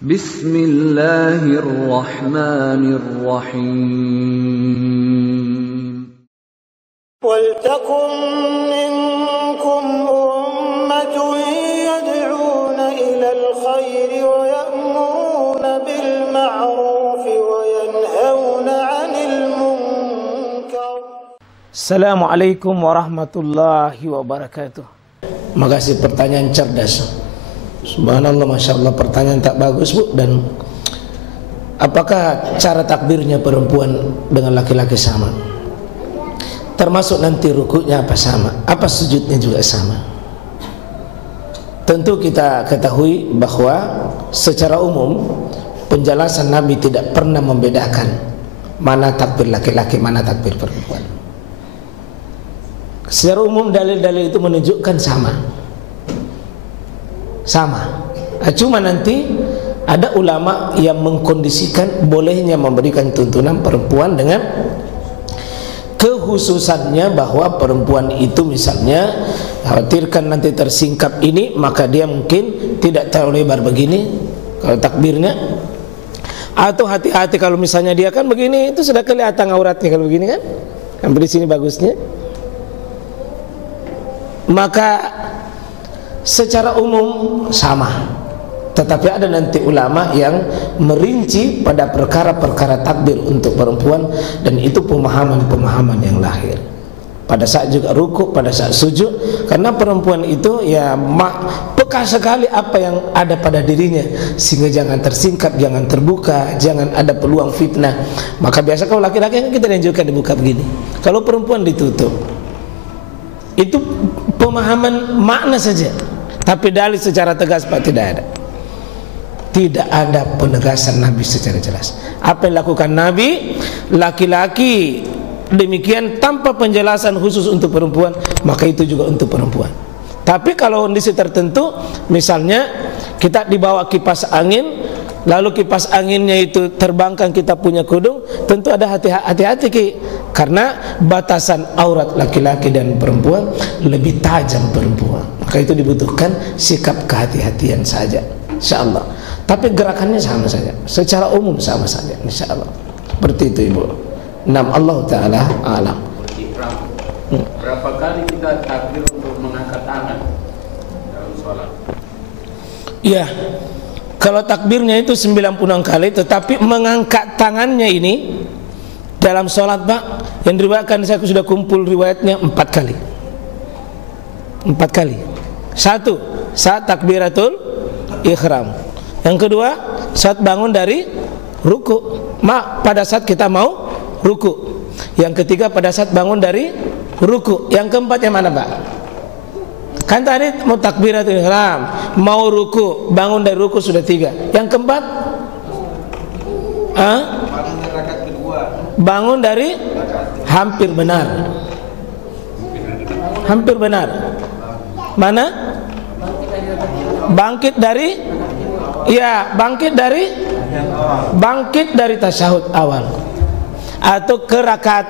Bismillahirrahmanirrahim. Waltakum minkum ummatun yad'una ilal khairi wa ya'muruna bil ma'ruf wa yanhauna 'anil munkar. Assalamualaikum warahmatullahi wabarakatuh. Makasih, pertanyaan cerdas. Subhanallah, Masya Allah, pertanyaan tak bagus, Bu. Dan apakah cara takbirnya perempuan dengan laki-laki sama? Termasuk nanti rukuknya apa sama? Apa sujudnya juga sama? Tentu kita ketahui bahwa secara umum penjelasan Nabi tidak pernah membedakan mana takbir laki-laki, mana takbir perempuan. Secara umum dalil-dalil itu menunjukkan sama. Cuma nanti ada ulama yang mengkondisikan bolehnya memberikan tuntunan perempuan dengan kekhususannya bahwa perempuan itu misalnya khawatirkan nanti tersingkap ini, maka dia mungkin tidak terlalu lebar begini kalau takbirnya, atau hati-hati kalau misalnya dia kan begini, itu sudah kelihatan auratnya kalau begini kan, sampai di sini bagusnya. Maka secara umum sama, tetapi ada nanti ulama yang merinci pada perkara-perkara takbir untuk perempuan, dan itu pemahaman-pemahaman yang lahir pada saat juga rukuk, pada saat sujud, karena perempuan itu ya peka sekali apa yang ada pada dirinya, sehingga jangan tersingkap, jangan terbuka, jangan ada peluang fitnah. Maka biasa kalau laki-laki kan kita anjurkan dibuka begini, kalau perempuan ditutup. Itu pemahaman makna saja, tapi dalil secara tegas Pak tidak ada. Tidak ada penegasan Nabi secara jelas. Apa yang dilakukan Nabi, laki-laki demikian tanpa penjelasan khusus untuk perempuan, maka itu juga untuk perempuan. Tapi kalau kondisi tertentu, misalnya kita dibawa kipas angin, lalu kipas anginnya itu terbangkan kita punya kudung, tentu ada hati-hati Ki, karena batasan aurat laki-laki dan perempuan lebih tajam perempuan, maka itu dibutuhkan sikap kehati-hatian saja, insyaallah. Tapi gerakannya sama saja, secara umum sama saja, insyaallah. Seperti itu Ibu. Nam Allah Ta'ala alam. Berapa kali kita takbir untuk mengangkat tangan dalam sholat? Iya, kalau takbirnya itu 96 kali, tetapi mengangkat tangannya ini dalam sholat Pak, yang diriwayatkan saya sudah kumpul riwayatnya 4 kali. 4 kali. Satu, saat takbiratul ihram. Yang kedua, saat bangun dari ruku. Pada saat kita mau ruku. Yang ketiga, pada saat bangun dari ruku. Yang keempat yang mana Pak? Kan tadi mau takbiratul ihram, mau ruku, bangun dari ruku sudah 3. Yang keempat? Bangun dari hampir benar. Hampir benar. Mana? Bangkit dari? Ya, bangkit dari tasyahud awal atau ke rakaat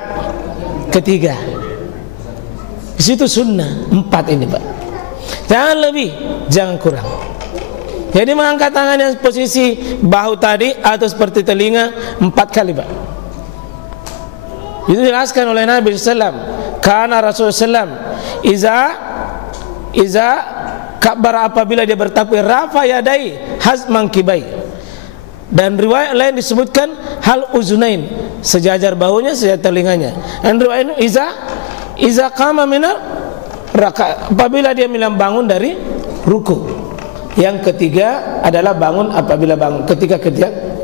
ketiga. Di situ sunnah 4 ini Pak. Jangan lebih, jangan kurang. Jadi mengangkat tangan yang posisi bahu tadi atau seperti telinga 4 kali Pak. Itu dijelaskan oleh Nabi SAW. Karena Rasulullah SAW Iza kabar, apabila dia bertakbir, rafa yadai hazman kibai. Dan riwayat lain disebutkan hal uzunain, sejajar bahunya, sejajar telinganya. Dan riwayat ini iza qama minar raka, apabila dia bangun dari ruku. Yang ketiga adalah bangun apabila bangun ketika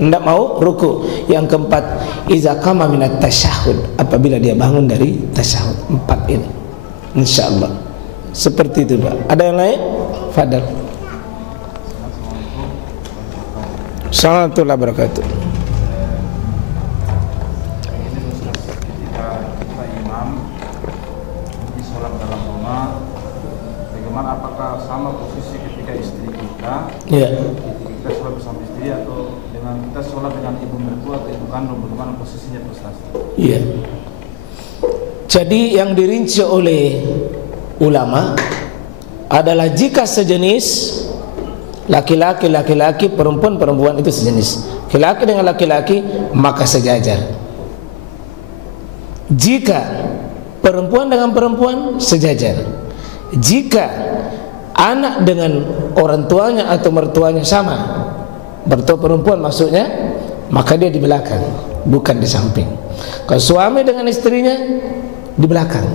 hendak mau ruku. Yang keempat, iza qama minat tasyahud, apabila dia bangun dari tasyahud. 4 ini insyaallah. Seperti itu Pak. Ada yang lain? Fadal. Assalamualaikum warahmatullahi wabarakatuh. Ketika kita imam di sholat dalam rumah, bagaimana, apakah sama posisi ketika istri kita? Ya. Kita sholat bersama istri atau dengan kita sholat dengan ibu mertua atau ibu kandung, bagaimana posisinya Ustaz? Iya. Jadi yang dirinci oleh ulama adalah jika sejenis laki-laki laki-laki, perempuan perempuan itu sejenis. Laki-laki dengan laki-laki maka sejajar. Jika perempuan dengan perempuan sejajar. Jika anak dengan orang tuanya atau mertuanya sama, bertua perempuan maksudnya, maka dia di belakang, bukan di samping. Kalau suami dengan istrinya di belakang.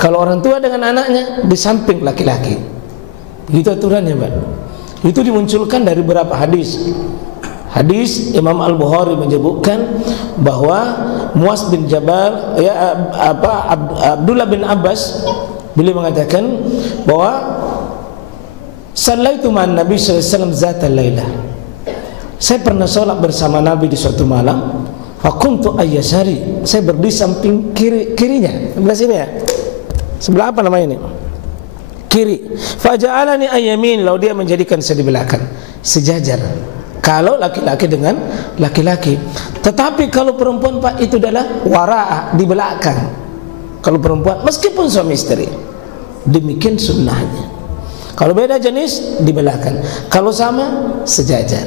Kalau orang tua dengan anaknya di samping laki-laki. Begitu aturannya, Pak. Itu dimunculkan dari beberapa hadis. Hadis Imam Al-Bukhari menyebutkan bahwa Muaz bin Jabal, Abdullah bin Abbas, beliau mengatakan bahwa sallaitu ma'an Nabi sallallahu alaihi wasallam zata lailah. Saya pernah sholat bersama Nabi di suatu malam. Fakuntu ayyasari. Saya berdiri samping kirinya. Sebelah sini ya. Sebelah apa namanya ini? Kiri. Faja'alani ayyamin. Lalu dia menjadikan saya di belakang. Sejajar. Kalau laki-laki dengan laki-laki. Tetapi kalau perempuan, Pak, itu adalah wara'a, di belakang. Kalau perempuan, meskipun suami istri, demikian sunnahnya. Kalau beda jenis, di belakang. Kalau sama, sejajar.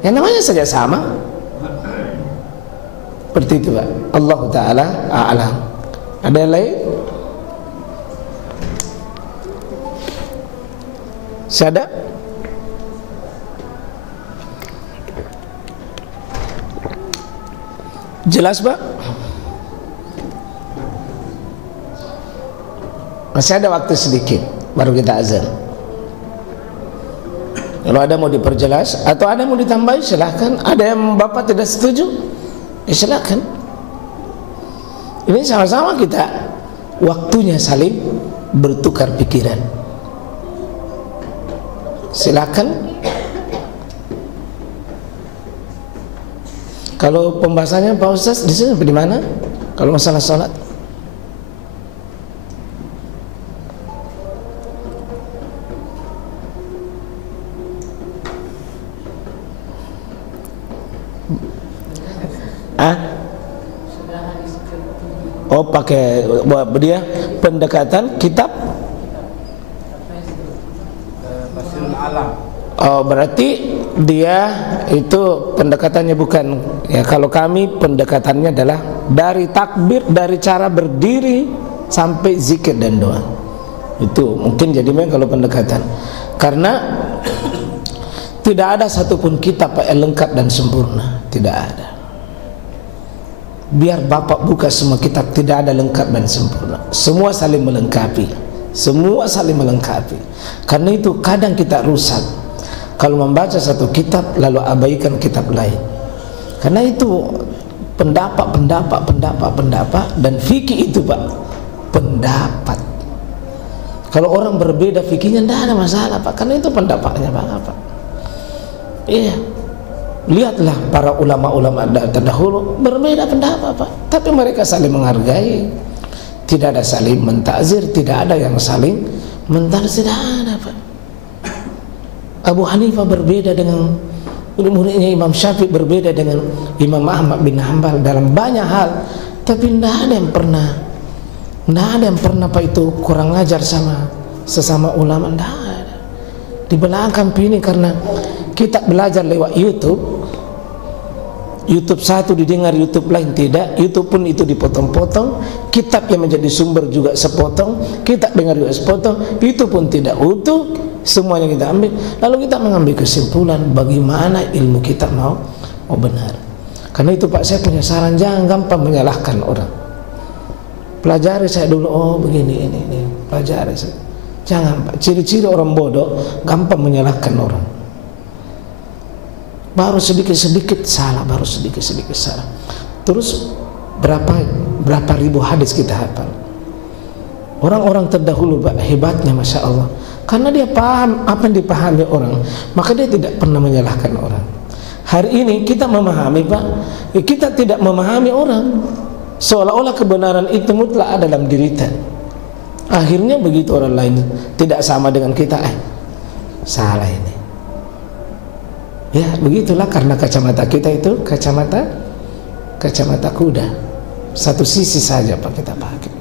Yang namanya saja sama. Seperti itu, Pak. Allah Ta'ala a'lam. Ada yang lain? Ada? Jelas, Pak? Masih ada waktu sedikit baru kita azan. Kalau ada mau diperjelas atau ada mau ditambahi, silahkan. Ada yang Bapak tidak setuju, ya silahkan. Ini sama-sama kita waktunya saling bertukar pikiran. Silakan. Kalau pembahasannya Pak Ustaz di sini di mana? Kalau masalah salat. Oh, pakai dia pendekatan kitab. Oh, berarti dia itu pendekatannya bukan ya. Kalau kami pendekatannya adalah dari takbir, dari cara berdiri sampai zikir dan doa. Itu mungkin jadi memang kalau pendekatan. Karena tidak ada satupun kitab yang lengkap dan sempurna, tidak ada. Biar Bapak buka semua kitab, tidak ada lengkap dan sempurna. Semua saling melengkapi. Semua saling melengkapi. Karena itu kadang kita rusak kalau membaca satu kitab lalu abaikan kitab lain. Karena itu pendapat dan fikih itu, Pak, pendapat. Kalau orang berbeda fikihnya tidak ada masalah, Pak, karena itu pendapatnya Pak. Iya. Lihatlah para ulama-ulama terdahulu berbeda pendapat, Pak, tapi mereka saling menghargai. Tidak ada saling mentakzir, tidak ada yang saling mentakzir, tidak ada, Pak. Abu Hanifah berbeda dengan murid-muridnya, Imam Syafi'i berbeda dengan Imam Ahmad bin Hanbal dalam banyak hal, tapi tidak ada yang pernah Pak itu kurang ajar sama sesama ulama, tidak ada. Di belakang ini karena kita belajar lewat YouTube satu didengar, YouTube lain tidak. YouTube pun itu dipotong-potong. Kitab yang menjadi sumber juga sepotong. Kitab dengar juga sepotong. Itu pun tidak utuh. Semuanya kita ambil. Lalu kita mengambil kesimpulan bagaimana ilmu kita mau benar. Karena itu, Pak, saya punya saran, jangan gampang menyalahkan orang. Pelajari saya dulu, oh begini ini. Pelajari saya. Jangan, Pak. Ciri-ciri orang bodoh gampang menyalahkan orang. Baru sedikit-sedikit salah, baru sedikit-sedikit salah. Terus berapa ribu hadis kita hafal. Orang-orang terdahulu, Pak, hebatnya Masya Allah. Karena dia paham apa yang dipahami orang, maka dia tidak pernah menyalahkan orang. Hari ini kita memahami, Pak, kita tidak memahami orang. Seolah-olah kebenaran itu mutlak ada dalam diri kita. Akhirnya begitu orang lain tidak sama dengan kita, salah ini. Ya begitulah, karena kacamata kita itu kacamata kuda, satu sisi saja, Pak, kita pakai.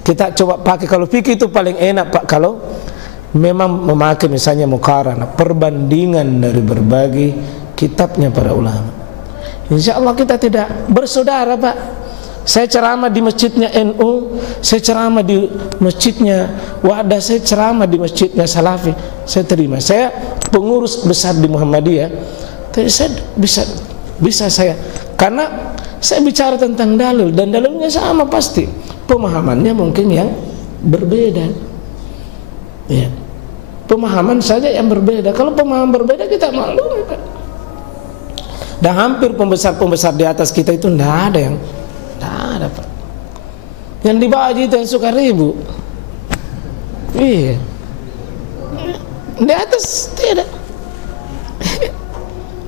Kita coba pakai, kalau fikih itu paling enak, Pak, kalau memang memakai misalnya muqaranah, perbandingan dari berbagai kitabnya para ulama. Insya Allah kita tidak bersaudara, Pak. Saya ceramah di masjidnya NU, saya ceramah di masjidnya Wahdah, saya ceramah di masjidnya Salafi, saya terima. Saya pengurus besar di Muhammadiyah, tapi saya bisa saya, karena saya bicara tentang dalil dan dalilnya sama pasti. Pemahamannya mungkin yang berbeda. Ya. Pemahaman saja yang berbeda. Kalau pemahaman berbeda kita maklum, Pak. Dan hampir pembesar-pembesar di atas kita itu tidak ada yang, tidak ada, Pak. Yang di bawah itu yang suka ribut. Iya. Di atas tidak.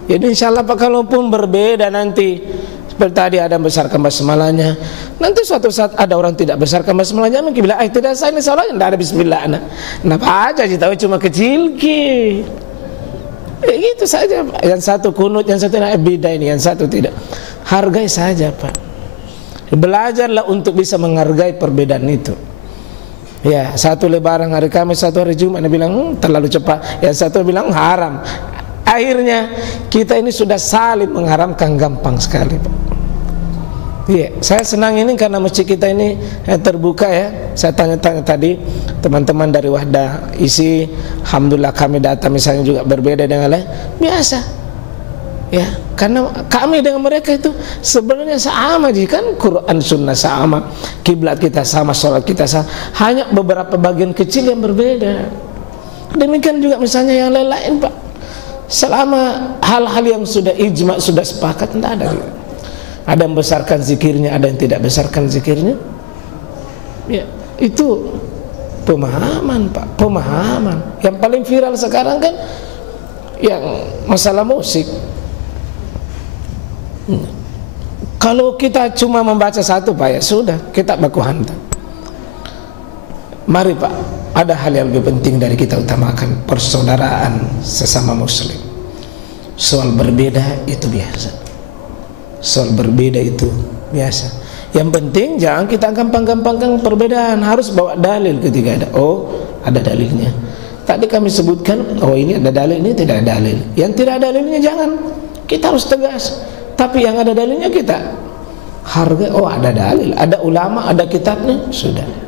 Jadi insya Allah, Pak, kalaupun berbeda nanti, seperti tadi ada yang besarkan basmalahnya, nanti suatu saat ada orang tidak besarkan basmalahnya, mungkin bilang, tidak saya ini salahnya, tidak ada bismillah. Kenapa aja sih, tahu cuma kecil ki. Gitu saja, Pak. Yang satu kunut, yang satu tidak beda ini, yang satu tidak. Hargai saja, Pak. Belajarlah untuk bisa menghargai perbedaan itu. Ya, satu lebaran hari Kamis, satu hari Jumat, dia bilang terlalu cepat. Yang satu bilang haram. Akhirnya kita ini sudah saling mengharamkan gampang sekali, Pak. Iya, saya senang ini karena masjid kita ini terbuka ya. Saya tanya-tanya tadi teman-teman dari Wahdah isi, alhamdulillah kami datang misalnya juga berbeda dengan lain, biasa. Ya, karena kami dengan mereka itu sebenarnya sama, kan Quran Sunnah sama, kiblat kita sama, sholat kita sama, hanya beberapa bagian kecil yang berbeda. Demikian juga misalnya yang lain-lain, Pak. Selama hal-hal yang sudah ijma, sudah sepakat, tidak ada. Ada yang besarkan zikirnya, ada yang tidak besarkan zikirnya. Ya, itu pemahaman, Pak, pemahaman. Yang paling viral sekarang kan yang masalah musik. Kalau kita cuma membaca satu, Pak, ya sudah, kita baku hantam. Mari, Pak, ada hal yang lebih penting dari kita utamakan, persaudaraan sesama muslim. Soal berbeda itu biasa. Soal berbeda itu biasa. Yang penting jangan kita gampang-gampangkan perbedaan, harus bawa dalil ketika ada. Oh, ada dalilnya. Tadi kami sebutkan, oh ini ada dalil, ini tidak ada dalil. Yang tidak ada dalilnya jangan. Kita harus tegas. Tapi yang ada dalilnya kita hargai. Oh, ada dalil, ada ulama, ada kitabnya, sudah.